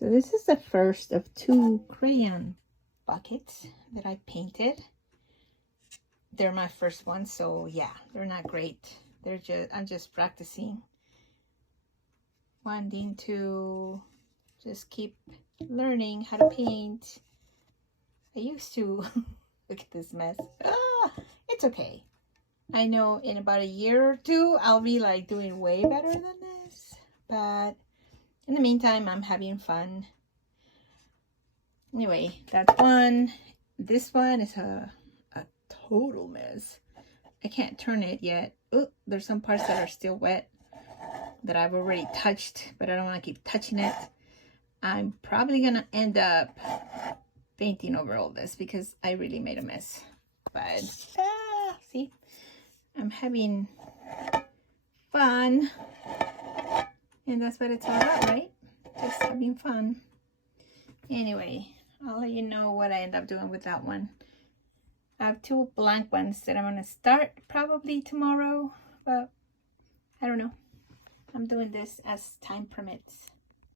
So this is the first of 2 crayon buckets that I painted. They're my first ones, so yeah, they're not great. I'm just practicing. Wanting to just keep learning how to paint. I used to, look at this mess. It's okay. I know in about a year or 2, I'll be like doing way better than this. But in the meantime, I'm having fun. Anyway, that's one. This one is a total mess. I can't turn it yet. Oh, there's some parts that are still wet that I've already touched, but I don't want to keep touching it. I'm probably gonna end up painting over all this because I really made a mess. But see, I'm having fun, and that's what it's all about, right? Just having fun. Anyway, I'll let you know what I end up doing with that one. I have 2 blank ones that I'm gonna start probably tomorrow, but I don't know. I'm doing this as time permits.